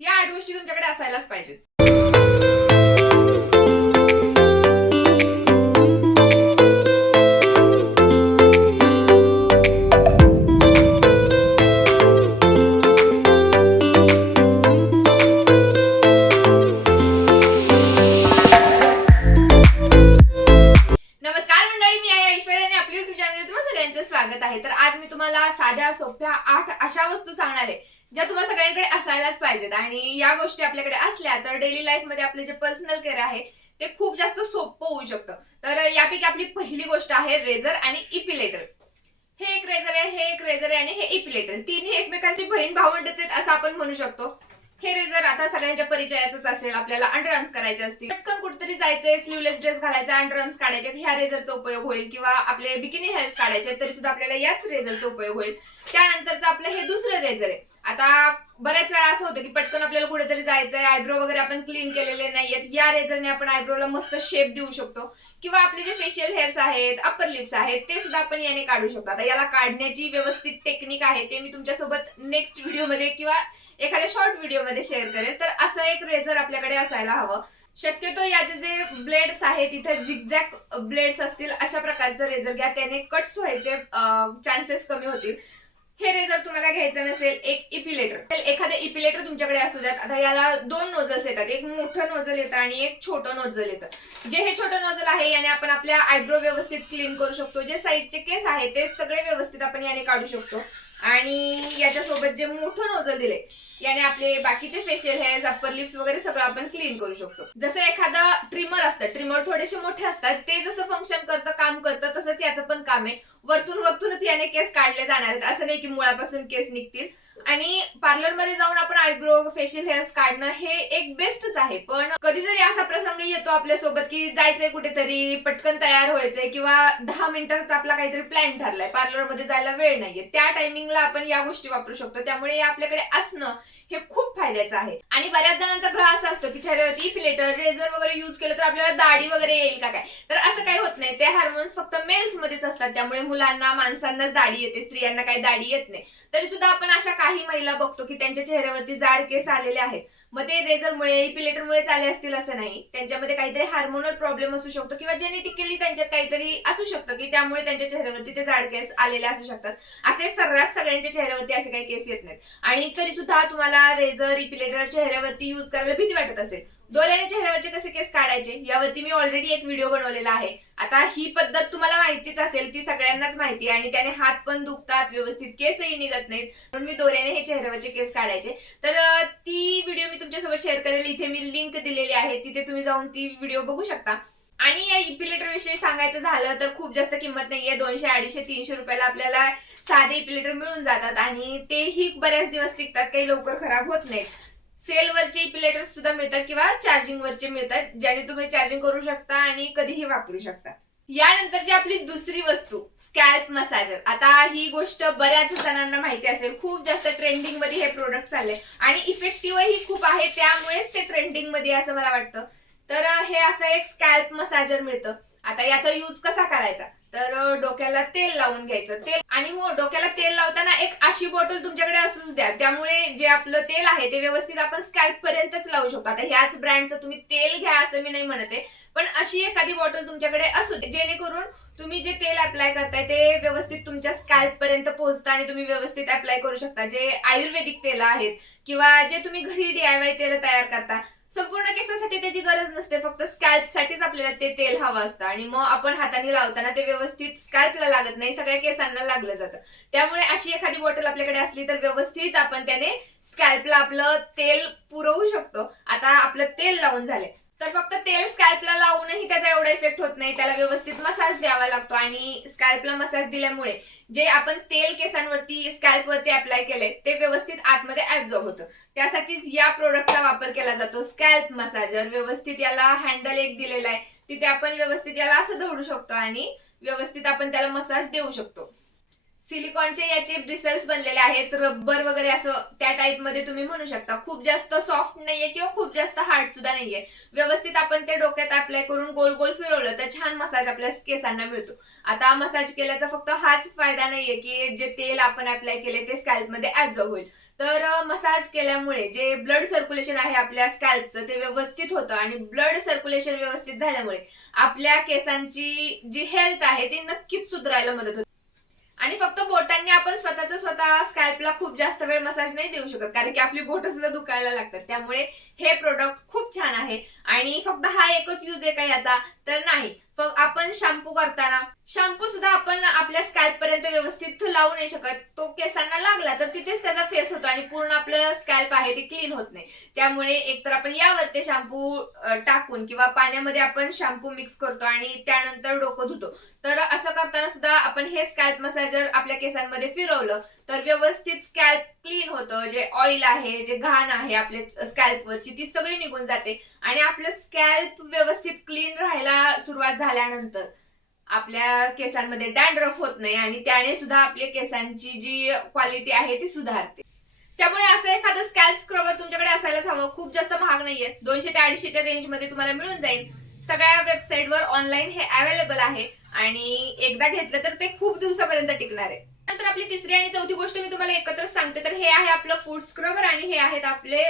या आठ गोष्टी तुमच्याकडे असायलाच पाहिजेत. या गोष्टी आपल्याकडे असल्या तर डेली लाईफमध्ये आपले जे पर्सनल केअर आहे ते खूप जास्त सोपं होऊ शकतं. तर यापैकी आपली पहिली गोष्ट आहे रेझर आणि इपिलेटर हे एक रेझर आहे हे एक रेझर आहे आणि हे इपिलेटर तिन्ही एकमेकांची बहीण भावंडच आहेत असं आपण म्हणू शकतो. हे रेझर आता सगळ्यांच्या परिचयाचंच असेल आपल्याला अंडरआर्म्स करायचे असतील. पटकन कुठेतरी जायचंय स्लीवलेस ड्रेस घालायचा अंडरआर्म्स काढायचे ह्या रेझरचा उपयोग होईल किंवा आपले बिकिनी हेअर्स काढायचे तरी सुद्धा आपल्याला याच रेझरचा उपयोग होईल. त्यानंतरचं आपलं हे दुसरं रेझर आहे. आता बऱ्याच वेळा असं होतं की पटकन आपल्याला कुठेतरी जायचंय आयब्रो वगैरे आपण क्लीन केलेले नाहीयेत. या रेझरने आपण आयब्रोला मस्त शेप देऊ शकतो. किंवा आपले जे फेशियल हेअर्स आहेत अप्पर लिप्स आहेत ते सुद्धा आपण याने काढू शकतो. आता याला काढण्याची व्यवस्थित टेक्निक आहे ते मी तुमच्यासोबत नेक्स्ट व्हिडिओमध्ये किंवा एखाद्या शॉर्ट व्हिडिओमध्ये शेअर करेल तर असं एक रेझर आपल्याकडे असायला हवं. शक्यतो याचे जे ब्लेड्स आहेत तिथे झिगझॅक ब्लेड्स असतील अशा प्रकारचं रेझर घ्या. त्याने कट्स व्हायचे चान्सेस कमी होतील. हे रेझर तुम्हाला घ्यायचं नसेल एक इपिलेटर तर एखादं इपिलेटर तुमच्याकडे असू द्यात. आता याला दोन नोझल्स येतात. एक मोठं नोझल येतं आणि एक छोटं नोझल येतं. जे हे छोटं नोझल आहे याने आपण आपल्या आयब्रो व्यवस्थित क्लीन करू शकतो. जे साईडचे केस आहे ते सगळे व्यवस्थित आपण याने काढू शकतो. आणि याच्यासोबत जे मोठं नोजल दिले याने आपले बाकीचे फेशियल हेअर्स अप्पर लिप्स वगैरे सगळं आपण क्लीन करू शकतो. जसं एखादं ट्रिमर असतं ट्रिमर थोडेसे मोठे असतात ते जसं फंक्शन करतं काम करतं तसंच याचं पण काम आहे. वरतून वरतूनच याने केस काढले जाणार आहेत. असं नाही की मुळापासून केस निघतील. आणि पार्लरमध्ये जाऊन आपण आयब्रो फेशियल हेअर्स काढणं हे एक बेस्टच आहे. पण कधीतरी असा प्रसंग येतो आपल्यासोबत की जायचंय कुठेतरी पटकन तयार व्हायचंय किंवा दहा मिनिटाचा आपला काहीतरी प्लॅन ठरलाय. पार्लरमध्ये जायला वेळ नाहीये. त्या टायमिंगला आपण या गोष्टी वापरू शकतो. त्यामुळे आपल्याकडे असणं हे खूप फायद्याचं आहे. आणि बऱ्याच जणांचा ग्रह असा असतो की चेहऱ्यावरती फिलेटर रेझर वगैरे युज केलं तर आपल्याला दाढी वगैरे येईल का काय? तर असं काही होत नाही. ते हार्मोन्स फक्त मेल्स मध्येच असतात. त्यामुळे मुलांना माणसांनाच दाढी येते. स्त्रियांना काही दाढी येत नाही. तरी सुद्धा आपण अशा काही महिला बघतो की त्यांच्या चेहऱ्यावरती जाड केस आलेले आहेत. मग ते रेझरमुळे इपिलेटरमुळेच आले असतील असं नाही. त्यांच्यामध्ये काहीतरी हार्मोनल प्रॉब्लेम असू शकतो किंवा जेनेटिकली त्यांच्यात काहीतरी असू शकतं की त्यामुळे त्यांच्या चेहऱ्यावरती ते जाड केस आलेले असू शकतात. असे सर्रास सगळ्यांच्या चेहऱ्यावरती असे काही केस येत नाहीत. आणि तरी सुद्धा तुम्हाला रेझर इपिलेटर चेहऱ्यावरती युज करायला भीती वाटत असेल. दोऱ्याने चेहऱ्यावरचे कसे केस काढायचे यावरती मी ऑलरेडी एक व्हिडिओ बनवलेला आहे. आता ही पद्धत तुम्हाला माहितीच असेल ती सगळ्यांनाच माहिती आहे आणि त्याने हात पण दुखतात व्यवस्थित केसही निघत नाहीत. म्हणून मी दोऱ्याने हे चेहऱ्यावरचे केस काढायचे. तर ती व्हिडिओ मी तुमच्यासोबत शेअर करेल. इथे मी लिंक दिलेली आहे. तिथे तुम्ही जाऊन ती व्हिडिओ बघू शकता. आणि या इपिलेटर विषयी सांगायचं झालं तर खूप जास्त किंमत नाहीये. दोनशे अडीचशे तीनशे रुपयाला आपल्याला साधे इपिलेटर मिळून जातात आणि तेही बऱ्याच दिवस टिकतात. काही लवकर खराब होत नाहीत. सेलवरचे इपिलेटर्स सुद्धा मिळतात किंवा चार्जिंग वरचे मिळतात ज्याने तुम्ही चार्जिंग करू शकता आणि कधीही वापरू शकता. यानंतरची आपली दुसरी वस्तू स्कॅल्प मसाजर आता ही गोष्ट बऱ्याच जणांना माहिती असेल. खूप जास्त ट्रेंडिंगमध्ये हे प्रोडक्ट चालले आणि इफेक्टिव्हही खूप आहे त्यामुळेच ते ट्रेंडिंगमध्ये असं मला वाटतं. तर हे असं एक स्कॅल्प मसाजर मिळतं. आता याचा यूज कसा करायचा? तर डोक्याला तेल लावून घ्यायचं. तेल आणि हो डोक्याला तेल लावताना एक अशी बॉटल तुमच्याकडे असूच द्या. त्यामुळे जे आपलं तेल आहे ते व्यवस्थित आपण स्कॅल्प पर्यंतच लावू शकतो. आता ह्याच ब्रँडचं तुम्ही तेल घ्या असं मी नाही म्हणते पण अशी एखादी बॉटल तुमच्याकडे असू दे. जेणेकरून तुम्ही जे तेल अप्लाय करताय ते व्यवस्थित तुमच्या स्कॅल्प पर्यंत पोहोचता आणि तुम्ही व्यवस्थित अप्लाय करू शकता. जे आयुर्वेदिक तेल आहेत किंवा जे तुम्ही घरी डीआयवाय तेल तयार करता संपूर्ण केसासाठी त्याची गरज नसते. फक्त स्कॅल्प साठीच आपल्याला ते तेल हवं असतं. आणि मग आपण हाताने लावताना ते व्यवस्थित स्कॅल्पला लागत नाही. सगळ्या केसांना लागलं जातं. त्यामुळे अशी एखादी बॉटल आपल्याकडे असली तर व्यवस्थित आपण त्याने स्कॅल्पला आपलं तेल पुरवू शकतो. आता आपलं तेल लावून झालंय. तर फक्त तेल स्कॅल्पला लावूनही त्याचा एवढा इफेक्ट होत नाही. त्याला व्यवस्थित मसाज द्यावा लागतो. आणि स्कॅल्पला मसाज दिल्यामुळे जे आपण तेल केसांवरती स्कॅल्पवरती अप्लाय केले ते व्यवस्थित आतमध्ये ऍब्झॉर्ब होतं. त्यासाठीच या प्रोडक्टचा वापर केला जातो. स्कॅल्प मसाजर व्यवस्थित याला हँडल एक दिलेला आहे. तिथे आपण व्यवस्थित याला असं धरू शकतो आणि व्यवस्थित आपण त्याला मसाज देऊ शकतो. सिलिकॉनचे याचे ब्रिसल्स बनलेले आहेत रबर वगैरे असं त्या टाइपमध्ये तुम्ही म्हणू शकता. खूप जास्त सॉफ्ट नाहीये किंवा खूप जास्त हार्ड सुद्धा नाहीये. व्यवस्थित आपण ते डोक्यात अप्लाय करून गोल गोल फिरवलं तर छान मसाज आपल्या केसांना मिळतो. आता मसाज केल्याचा फक्त हाच फायदा नाहीये की जे तेल आपण अप्लाय केले ते स्कॅल्पमध्ये ऍब्झॉर्ब होईल. तर मसाज केल्यामुळे जे ब्लड सर्क्युलेशन आहे आपल्या स्कॅल्पचं ते व्यवस्थित होतं आणि ब्लड सर्क्युलेशन व्यवस्थित झाल्यामुळे आपल्या केसांची जी हेल्थ आहे ती नक्कीच सुधारायला मदत होते. आणि फक्त बोटांनी आपण स्वतःच स्वतः स्कॅल्पला खूप जास्त वेळ मसाज नाही देऊ शकत कारण की आपली बोट सुद्धा दुखायला लागतात. त्यामुळे हे प्रोडक्ट खूप छान आहे. आणि फक्त हा एकच यूज आहे का याचा? तर नाही. आपण शॅम्पू करताना शॅम्पू सुद्धा आपण आपल्या स्कॅल्प पर्यंत व्यवस्थित लावू नाही शकत. तो केसांना लागला तर तिथेच त्याचा फेस होतो आणि पूर्ण आपलं स्कॅल्प आहे ते क्लीन होत नाही. त्यामुळे एकतर आपण यावर ते शॅम्पू टाकून किंवा पाण्यामध्ये आपण शॅम्पू मिक्स करतो आणि त्यानंतर डोकं धुतो. तर असं करताना सुद्धा आपण हे स्कॅल्प मसाजर आपल्या केसांमध्ये फिरवलं तर व्यवस्थित स्कॅल्प क्लीन होतं. जे ऑइल आहे जे घाण आहे आपल्या स्कॅल्पवरची ती सगळी निघून जाते. आणि आपलं स्कॅल्प व्यवस्थित क्लीन राहायला सुरुवात झाल्यानंतर आपल्या केसांमध्ये डॅन्ड्रफ होत नाही आणि त्याने सुद्धा आपल्या केसांची जी क्वालिटी आहे ती सुधारते. त्यामुळे असं एखादं स्कॅल्प स्क्रबर तुमच्याकडे असायलाच हवं. खूप जास्त महाग नाहीये. दोनशे ते अडीचशेच्या रेंजमध्ये तुम्हाला मिळून जाईल. सगळ्या वेबसाईटवर ऑनलाईन हे अवेलेबल आहे. आणि एकदा घेतलं तर ते खूप दिवसापर्यंत टिकणार आहे. नंतर आपली तिसरी आणि चौथी गोष्ट मी तुम्हाला एकत्र सांगते. तर हे आहे आपलं फूड स्क्रबर आणि हे आहेत आपले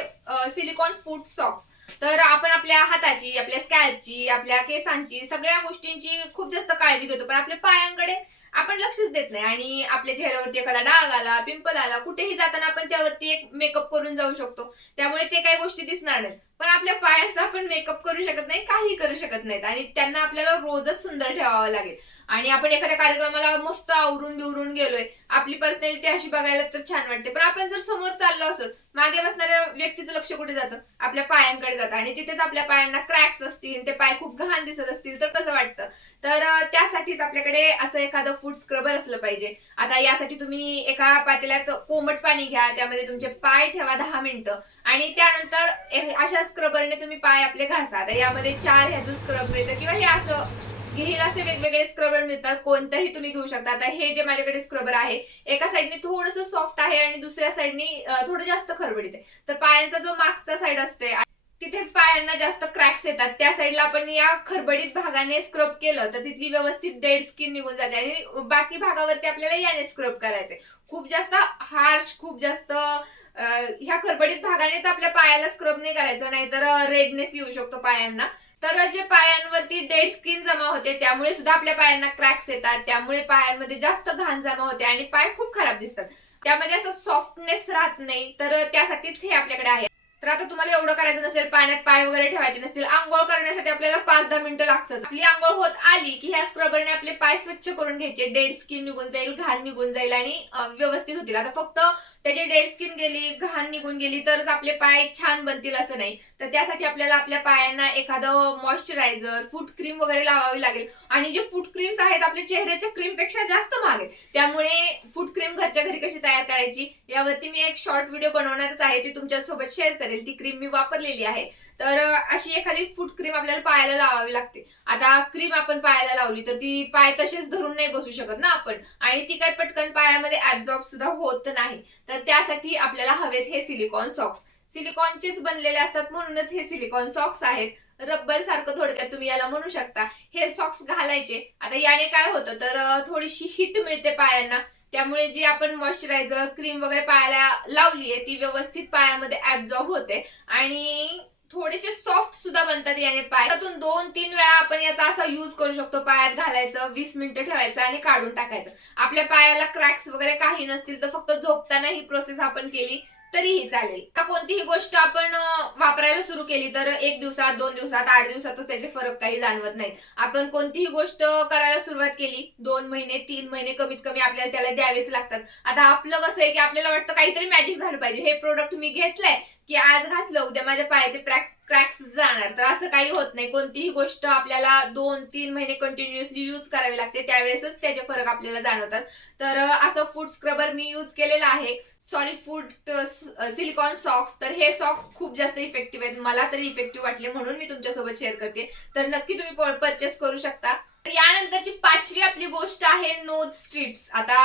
सिलिकॉन फूड सॉक्स तर आपण आपल्या हाताची आपल्या स्कॅल्पची आपल्या केसांची सगळ्या गोष्टींची खूप जास्त काळजी घेतो. पण आपल्या पायांकडे आपण लक्षच देत नाही. आणि आपल्या चेहऱ्यावरती एखादा डाग आला पिंपल आला कुठेही जाताना आपण त्यावरती एक मेकअप करून जाऊ शकतो. त्यामुळे ते काही गोष्टी दिसणार नाहीत. पण आपल्या पायांचा आपण मेकअप करू शकत नाही काही करू शकत नाहीत. आणि त्यांना आपल्याला रोजच सुंदर ठेवावं लागेल. आणि आपण एखाद्या कार्यक्रमाला मस्त आवरून बिवरून गेलोय. आपली पर्सनॅलिटी अशी बघायला तर छान वाटते. पण आपण जर समोर चाललो असत मागे बसणाऱ्या व्यक्तीचं लक्ष कुठे जातं? आपल्या पायांकडे जातं. आणि तिथेच आपल्या पायांना क्रॅक्स असतील ते पाय खूप घाण दिसत असतील तर कसं वाटतं? तर त्यासाठीच आपल्याकडे असं एखादं फूड स्क्रबर असलं पाहिजे. आता यासाठी तुम्ही एका पातेल्यात कोमट पाणी घ्या त्यामध्ये तुमचे पाय ठेवा दहा मिनिटं. आणि त्यानंतर अशा स्क्रबरने तुम्ही पाय आपले घासा. आता यामध्ये चार ह्याचं स्क्रब मिळतं किंवा हे असं. घेईल असे वेगवेगळे स्क्रबर मिळतात. कोणतंही तुम्ही घेऊ शकता. आता हे जे माझ्याकडे स्क्रबर आहे एका साईडने थोडंसं सॉफ्ट आहे आणि दुसऱ्या साईडने थोडं जास्त खरबडीत आहे. तर पायांचा जो मागचा साईड असते तिथेच पायांना जास्त क्रॅक्स येतात. त्या साईडला आपण या खरबडीत भागाने स्क्रब केलं तर तिथली व्यवस्थित डेड स्किन निघून जाते आणि बाकी भागावरती आपल्याला याने स्क्रब करायचे खूप जास्त हार्श खूप जास्त ह्या खरबडीत भागानेच आपल्या पायाला स्क्रब नाही करायचं नाहीतर रेडनेस येऊ शकतो पायांना. तर जे पायांवरती डेड स्किन जमा होते त्यामुळे सुद्धा आपल्या पायांना क्रॅक्स येतात. त्यामुळे पायांमध्ये जास्त घाण जमा होते आणि पाय खूप खराब दिसतात. त्यामध्ये असं सॉफ्टनेस राहत नाही तर त्यासाठीच हे आपल्याकडे आहे. तर आता तुम्हाला एवढं करायचं नसेल पाण्यात पाय वगैरे ठेवायचे नसतील आंघोळ करण्यासाठी आपल्याला पाच दहा मिनिटं लागतात. आपली आंघोळ होत आली की ह्या स्क्रबरने आपले पाय स्वच्छ करून घ्यायचे. डेड स्किन निघून जाईल घाण निघून जाईल आणि व्यवस्थित होतील. आता फक्त त्याची डेड स्किन गेली घाण निघून गेली तरच आपले पाय छान बनतील असं नाही. तर त्यासाठी आपल्याला आपल्या पायांना एखादं मॉइश्चरायझर फूट क्रीम वगैरे लावावी लागेल. आणि जे फूट क्रीम्स आहेत आपल्या चेहऱ्याच्या क्रीमपेक्षा जास्त महाग आहेत. त्यामुळे फूट क्रीम घरच्या घरी कशी तयार करायची? यावरती मी एक शॉर्ट व्हिडिओ बनवणारच आहे. ती तुमच्यासोबत शेअर करेल. ती क्रीम मी वापरलेली आहे. तर अशी एखादी फूट क्रीम आपल्याला पायाला लावावी लागते. आता क्रीम आपण पायाला लावली तर ती पाय तसेच धरून नाही बसू शकत ना आपण. आणि ती काही पटकन पायामध्ये ऍब्झॉर्ब सुद्धा होत नाही. तर त्यासाठी आपल्याला हवेत हे सिलिकॉन सॉक्स सिलिकॉनचेच बनलेले असतात म्हणूनच हे सिलिकॉन सॉक्स आहेत. रब्बर सारखं थोडक्यात तुम्ही याला म्हणू शकता. हे सॉक्स घालायचे. आता याने काय होतं तर थोडीशी हिट मिळते पायांना. त्यामुळे जी आपण मॉइश्चरायझर क्रीम वगैरे पायाला लावली आहे ती व्यवस्थित पायामध्ये ऍब्झॉर्ब होते. आणि थोडेसे सॉफ्ट सुद्धा बनतात याने पाय त्यातून दोन तीन वेळा आपण याचा असा युज करू शकतो. पायात घालायचं वीस मिनिटं ठेवायचं आणि काढून टाकायचं. आपल्या पायाला क्रॅक्स वगैरे काही नसतील तर फक्त झोपताना ही प्रोसेस आपण केली. तरीही चालेल. का कोणतीही गोष्ट आपण वापरायला सुरू केली तर एक दिवसात दोन दिवसात आठ दिवसातच त्याचे फरक काही जाणवत नाहीत. आपण कोणतीही गोष्ट करायला सुरुवात केली दोन महिने तीन महिने कमीत कमी आपल्याला त्याला द्यावेच लागतात. आता आपलं कसं आहे की आपल्याला वाटतं काहीतरी मॅजिक झालं पाहिजे. हे प्रोडक्ट मी घेतलंय की आज घातलं उद्या माझ्या पायाचे प्रॅक्टिस क्रॅक्स जाणार. तर असं काही होत नाही. कोणतीही गोष्ट आपल्याला दोन तीन महिने कंटिन्युअसली यूज करावी लागते. त्यावेळेसच त्याचे फरक आपल्याला जाणवतात. तर असं फूड स्क्रबर मी यूज केलेलं आहे. सॉरी फूड सिलिकॉन सॉक्स तर हे सॉक्स खूप जास्त इफेक्टिव्ह आहेत. मला तरी इफेक्टिव्ह वाटले म्हणून मी तुमच्यासोबत शेअर करते. तर नक्की तुम्ही परचेस करू शकता. यानंतरची पाचवी आपली गोष्ट आहे नोज स्ट्रिप्स आता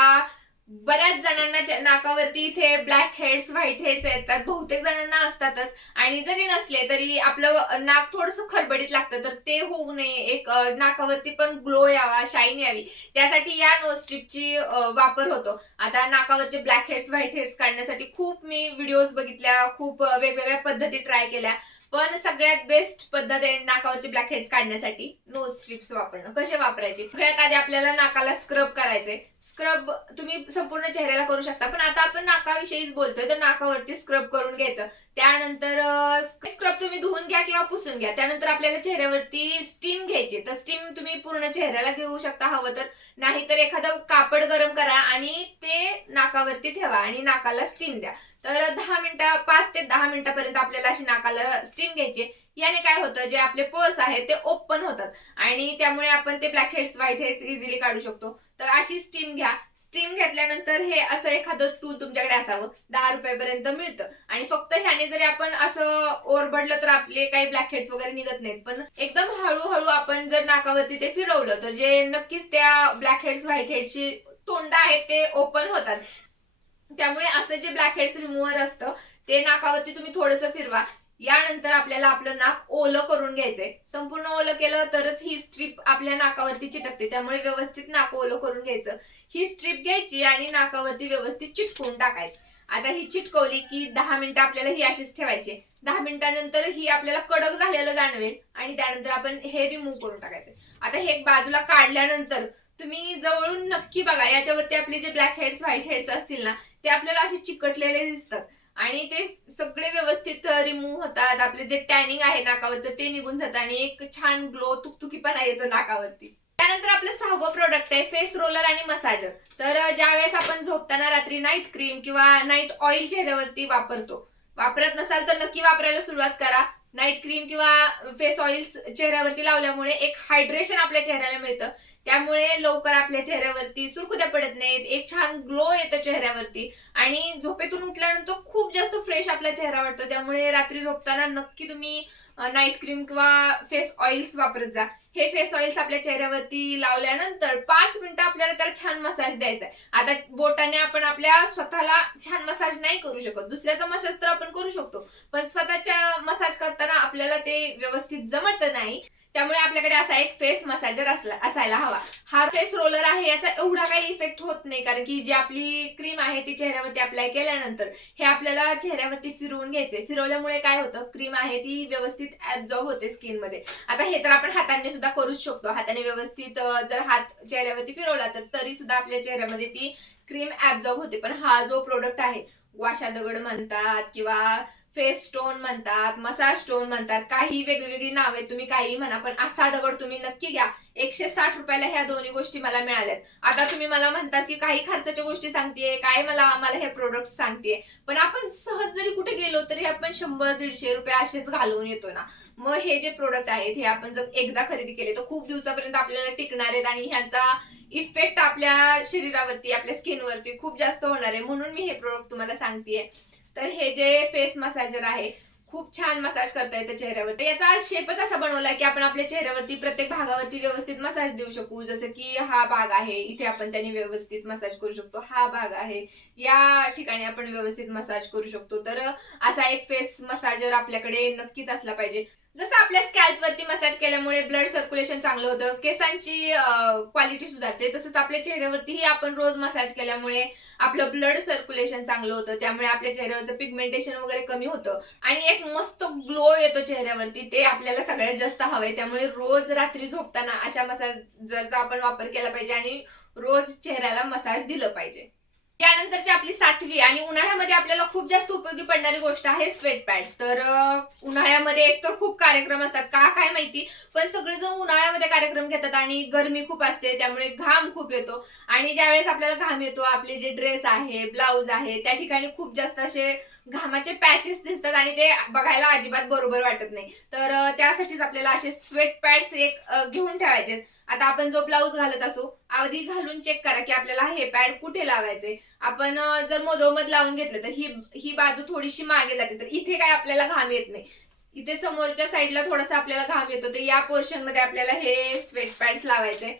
बऱ्याच जणांना नाकावरती इथे ब्लॅक हेड्स व्हाईट हेड्स येतात. बहुतेक जणांना असतातच. आणि जरी नसले तरी आपलं नाक थोडस खरबडीत लागतं तर ते होऊ नये. एक नाकावरती पण ग्लो यावा शाईन यावी. त्यासाठी या नो स्ट्रिपची वापर होतो. आता नाकावरचे ब्लॅक हेड्स व्हाईट हेड्स काढण्यासाठी खूप मी व्हिडिओज बघितल्या खूप वेगवेगळ्या पद्धती ट्राय केल्या. पण सगळ्यात बेस्ट पद्धत आहे नाकावरचे ब्लॅक हेड्स काढण्यासाठी नो स्ट्रिप्स वापरणं. कसे वापरायचे? सगळ्यात आधी आपल्याला नाकाला स्क्रब करायचे स्क्रब तुम्ही संपूर्ण चेहऱ्याला करू शकता. पण आता आपण नाकाविषयीच बोलतोय तर नाकावरती स्क्रब करून घ्यायचं. त्यानंतर स्क्रब तुम्ही धुवून घ्या किंवा पुसून घ्या. त्यानंतर आपल्याला चेहऱ्यावरती स्टीम घ्यायची तर स्टीम तुम्ही पूर्ण चेहऱ्याला घेऊ शकता हवं तर. नाहीतर एखादं कापड गरम करा आणि ते नाकावरती ठेवा आणि नाकाला स्टीम द्या. तर दहा मिनिटं पाच ते दहा मिनिटापर्यंत आपल्याला अशी नाकाला स्टीम घ्यायची याने काय होतं जे आपले पोर्स आहेत ते ओपन होतात. आणि त्यामुळे आपण ते blackheads whiteheads easily काढू शकतो. तर अशी स्टीम घ्या. स्टीम घेतल्यानंतर हे असं एखादं टूल तुमच्याकडे असावं. दहा रुपयापर्यंत मिळतं. आणि फक्त ह्याने जरी आपण असं ओरबडलं तर आपले काही ब्लॅक हेड्स वगैरे निघत नाहीत. पण एकदम हळूहळू आपण जर नाकावरती ते फिरवलं तर जे नक्कीच त्या ब्लॅक हेड्स व्हाईट हेडची तोंड आहेत ते ओपन होतात. त्यामुळे असं जे ब्लॅक हेड्स रिमूव्हर असतं ते नाकावरती तुम्ही थोडंसं फिरवा. यानंतर आपल्याला आपलं नाक ओलं करून घ्यायचंय. संपूर्ण ओलं केलं तरच ही स्ट्रीप आपल्या नाकावरती चिटकते. त्यामुळे व्यवस्थित नाक ओलं करून घ्यायचं. ही स्ट्रीप घ्यायची आणि नाकावरती व्यवस्थित चिटकवून टाकायची. आता ही चिटकवली की दहा मिनिटं आपल्याला ही अशीच ठेवायची. दहा मिनिटानंतर ही आपल्याला कडक झालेलं जाणवेल आणि त्यानंतर आपण हे रिमूव्ह करून टाकायचं. आता हे बाजूला काढल्यानंतर तुम्ही जवळून नक्की बघा. याच्यावरती आपले जे ब्लॅक हेड्स व्हाईट हेड्स असतील ना ते आपल्याला असे चिकटलेले दिसतात. आणि ते सगळे व्यवस्थित रिमूव्ह होतात. आपले जे टॅनिंग आहे नाकावरचं ते निघून जातं आणि एक छान ग्लो तुकतुकीपणा येतो नाकावरती. त्यानंतर आपलं सहावं प्रोडक्ट आहे फेस रोलर आणि मसाजर तर ज्या वेळेस आपण झोपताना रात्री नाईट क्रीम किंवा नाईट ऑइल चेहऱ्यावरती वापरतो वापरत नसाल तर नक्की वापरायला सुरुवात करा. नाईट क्रीम किंवा फेस ऑइल चेहऱ्यावरती लावल्यामुळे एक हायड्रेशन आपल्या चेहऱ्याला मिळतं. त्यामुळे लवकर आपल्या चेहऱ्यावरती सुरकुद्या पडत नाहीत. एक छान ग्लो येतं चेहऱ्यावरती. आणि झोपेतून उठल्यानंतर खूप जास्त फ्रेश आपला चेहरा वाटतो. त्यामुळे रात्री झोपताना नक्की तुम्ही नाईट क्रीम किंवा फेस ऑइल्स वापरत जा. हे फेस ऑइल्स आपल्या चेहऱ्यावरती लावल्यानंतर पाच मिनिटं आपल्याला त्याला छान मसाज द्यायचा आहे आता बोटाने आपण आपल्या स्वतःला छान मसाज नाही करू शकत. दुसऱ्याचा मसाज तर आपण करू शकतो. पण स्वतःच्या मसाज करताना आपल्याला ते व्यवस्थित जमत नाही. त्यामुळे आपल्याकडे असा एक फेस मसाजर असला असायला हवा. हा फेस रोलर आहे याचा एवढा काही इफेक्ट होत नाही कारण की जी आपली क्रीम आहे ती चेहऱ्यावरती अप्लाय केल्यानंतर हे आपल्याला चेहऱ्यावरती फिरवून घ्यायचे. फिरवल्यामुळे काय होतं? क्रीम आहे ती व्यवस्थित ऍब्झॉर्ब होते स्किनमध्ये. आता हे तर आपण हाताने सुद्धा करूच शकतो. हाताने व्यवस्थित जर हात चेहऱ्यावरती फिरवला तर तरी सुद्धा आपल्या चेहऱ्यामध्ये ती क्रीम ऍब्झॉर्ब होते. पण हा जो प्रोडक्ट आहे वाशा दगड म्हणतात किंवा फेस स्टोन म्हणतात मसाज स्टोन म्हणतात काही वेगवेगळी नावे तुम्ही काही म्हणा पण असा दगड तुम्ही नक्की घ्या. एकशे साठ रुपयाला ह्या दोन्ही गोष्टी मला मिळाल्यात. आता तुम्ही मला म्हणतात की काही खर्चाच्या गोष्टी सांगतेय काय मला आम्हाला हे प्रोडक्ट सांगतेय. पण आपण सहज जरी कुठे गेलो तरी आपण शंभर दीडशे रुपये असेच घालवून येतो ना. मग हे जे प्रोडक्ट आहेत हे आपण जर एकदा खरेदी केले तर खूप दिवसापर्यंत आपल्याला टिकणार आहेत आणि ह्याचा इफेक्ट आपल्या शरीरावरती आपल्या स्किनवरती खूप जास्त होणार आहे. म्हणून मी हे प्रोडक्ट तुम्हाला सांगतेय. तर हे जे फेस मसाजर आहे खूप छान मसाज करता येतं चेहऱ्यावरती. याचा शेपच असा बनवलाय की आपण आपल्या चेहऱ्यावरती प्रत्येक भागावरती व्यवस्थित मसाज देऊ शकू. जसं की हा भाग आहे इथे आपण त्याने व्यवस्थित मसाज करू शकतो. हा भाग आहे या ठिकाणी आपण व्यवस्थित मसाज करू शकतो. तर असा एक फेस मसाजर आपल्याकडे नक्कीच असला पाहिजे. जसं आपल्या स्कॅल्प वरती मसाज केल्यामुळे ब्लड सर्क्युलेशन चांगलं होतं केसांची क्वालिटी सुधारते तसंच आपल्या चेहऱ्यावरतीही आपण रोज मसाज केल्यामुळे आपलं ब्लड सर्क्युलेशन चांगलं होतं त्यामुळे आपल्या चेहऱ्यावरचं पिगमेंटेशन वगैरे कमी होतं. आणि एक मस्त ग्लो येतो चेहऱ्यावरती ते आपल्याला सगळ्यात जास्त हवंय त्यामुळे रोज रात्री झोपताना अशा मसाजचा आपण वापर केला पाहिजे आणि रोज चेहऱ्याला मसाज दिलं पाहिजे. त्यानंतरची आपली सातवी आणि उन्हाळ्यामध्ये आपल्याला खूप जास्त उपयोगी पडणारी गोष्ट आहे स्वेट पॅड्स तर उन्हाळ्यामध्ये एक तर खूप कार्यक्रम असतात. का काय माहिती? पण सगळेजण उन्हाळ्यामध्ये कार्यक्रम घेतात आणि गरमी खूप असते त्यामुळे घाम खूप येतो. आणि ज्यावेळेस आपल्याला घाम येतो आपले जे ड्रेस आहे ब्लाऊज आहे त्या ठिकाणी खूप जास्त असे घामाचे पॅचेस दिसतात आणि ते बघायला अजिबात बरोबर वाटत नाही. तर त्यासाठीच आपल्याला असे स्वेट पॅड्स एक घेऊन ठेवायचे आता आपण जो ब्लाऊज घालत असू आधी घालून चेक करा की आपल्याला हे पॅड कुठे लावायचे. आपण जर मधोमध लावून घेतलं तर ही ही बाजू थोडीशी मागे जाते. तर इथे काय आपल्याला घाम येत नाही. इथे समोरच्या साईडला थोडासा आपल्याला घाम येतो. तर या पोर्शनमध्ये आपल्याला हे स्वेट पॅड्स लावायचे.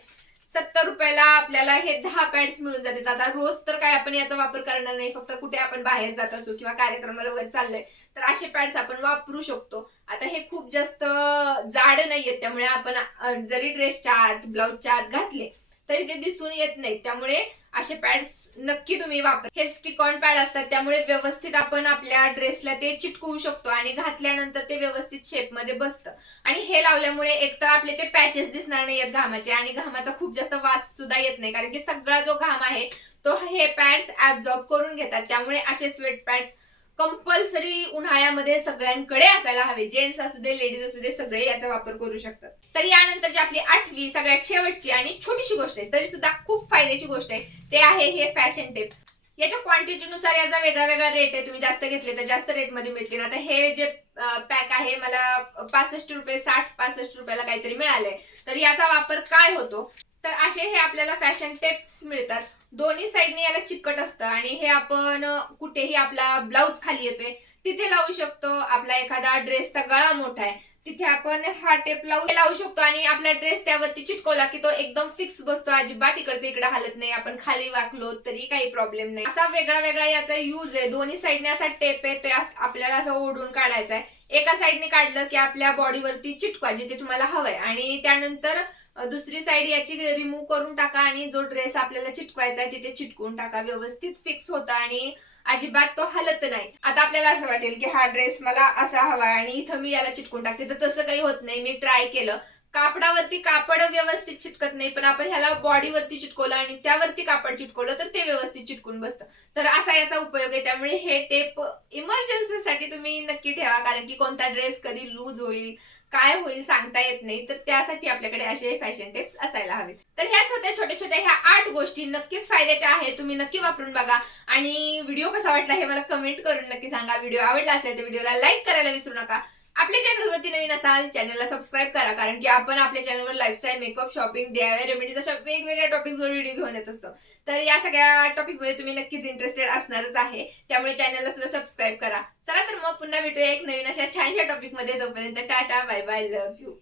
सत्तर रुपयाला आपल्याला हे दहा पॅड्स मिळून जातात. आता रोज तर काय आपण याचा वापर करणार नाही. फक्त कुठे आपण बाहेर जात असू किंवा कार्यक्रमाला वगैरे चाललंय तर असे पॅड्स आपण वापरू शकतो. आता हे खूप जास्त जाड नाहीयेत त्यामुळे आपण जरी ड्रेसच्या आत ब्लाऊजच्या आत घातले तरी ते दिसून येत नाही. त्यामुळे असे पॅड्स नक्की तुम्ही वापर हे स्टिकॉन पॅड असतात. त्यामुळे व्यवस्थित आपण आपल्या ड्रेसला ते चिटकवू शकतो आणि घातल्यानंतर ते व्यवस्थित शेपमध्ये बसतं. आणि हे लावल्यामुळे एकतर आपले ते पॅचेस दिसणार नाही आहेत घामाचे आणि घामाचा खूप जास्त वास सुद्धा येत नाही. कारण की सगळा जो घाम आहे तो हे पॅड्स ऍब्झॉर्ब करून घेतात. त्यामुळे असे स्वेट पॅड्स कंपल्सरी उन्हाळ्यामध्ये सगळ्यांकडे असायला हवे. जेंट्स असू दे लेडीज असू दे सगळे याचा वापर करू शकतात. तर यानंतरची आपली आठवी सगळ्यात शेवटची आणि छोटीशी गोष्ट आहे तरी सुद्धा खूप फायद्याची गोष्ट आहे. ते आहे हे फॅशन टेप याच्या क्वांटिटीनुसार याचा वेगळा वेगळा रेट आहे. तुम्ही जास्त घेतले तर जास्त रेटमध्ये मिळतील. आता हे जे पॅक आहे मला पासष्ट रुपये साठ पासष्ट रुपयाला काहीतरी मिळालंय. तर याचा वापर काय होतो? तर असे हे आपल्याला फॅशन टेप्स मिळतात. दोन्ही साईडने याला चिकट असतं आणि हे आपण कुठेही आपला ब्लाऊज खाली येतोय तिथे लावू शकतो. आपला एखादा ड्रेसचा गळा मोठा आहे. तिथे आपण हा टेप लावू लावू शकतो आणि आपला ड्रेस त्यावरती चिटकवला की तो एकदम फिक्स बसतो. अजिबात इकडचं इकडे हालत नाही. आपण खाली वाकलो तरी काही प्रॉब्लेम नाही. असा वेगळा वेगळा याचा यूज आहे. दोन्ही साईडने असा टेप आहे ते आपल्याला असं ओढून काढायचा आहे. एका साईडने काढलं की आपल्या बॉडीवरती चिटकवा जिथे तुम्हाला हवंय. आणि त्यानंतर दुसरी साईड याची रिमूव्ह करून टाका आणि जो ड्रेस आपल्याला चिटकवायचा आहे तिथे चिटकवून टाका. व्यवस्थित फिक्स होता आणि अजिबात तो हलत नाही. आता आपल्याला असं वाटेल की हा ड्रेस मला असा हवा आणि इथं मी याला चिटकून टाकते. तर तसं काही होत नाही. मी ट्राय केलं. कापडावरती कापड व्यवस्थित चिटकत नाही पण आपण ह्याला बॉडीवरती चिटकवलं आणि त्यावरती कापड चिटकवलं तर ते व्यवस्थित चिटकून बसतं. तर असा याचा उपयोग आहे. त्यामुळे हे टेप इमर्जन्सीसाठी तुम्ही नक्की ठेवा. कारण की कोणता ड्रेस कधी लूज होईल काय होईल सांगता येत नाही तर त्यासाठी आपल्याकडे असे फॅशन टिप्स असायला हवे तर ह्याच होत्या छोट्या छोट्या ह्या आठ गोष्टी. नक्कीच फायद्याच्या आहेत तुम्ही नक्की वापरून बघा. आणि व्हिडिओ कसा वाटला हे मला कमेंट करून नक्की सांगा. व्हिडिओ आवडला असेल तर व्हिडिओला लाईक करायला विसरू नका. आपल्या चॅनलवरती नवीन असाल चॅनलला सबस्क्राईब करा कारण की आपण आपल्या चॅनलवर lifestyle makeup shopping DIY remedies अशा वेगवेगळ्या टॉपिक्सवर व्हिडिओ घेऊन येत असतो. तर या सगळ्या टॉपिक्समध्ये तुम्ही नक्कीच इंटरेस्टेड असणारच आहे. त्यामुळे चॅनलला सुद्धा सबस्क्राईब करा. चला तर मग पुन्हा भेटूया एक नवीन अशा छानशा टॉपिकमध्ये तोपर्यंत tata bye bye love you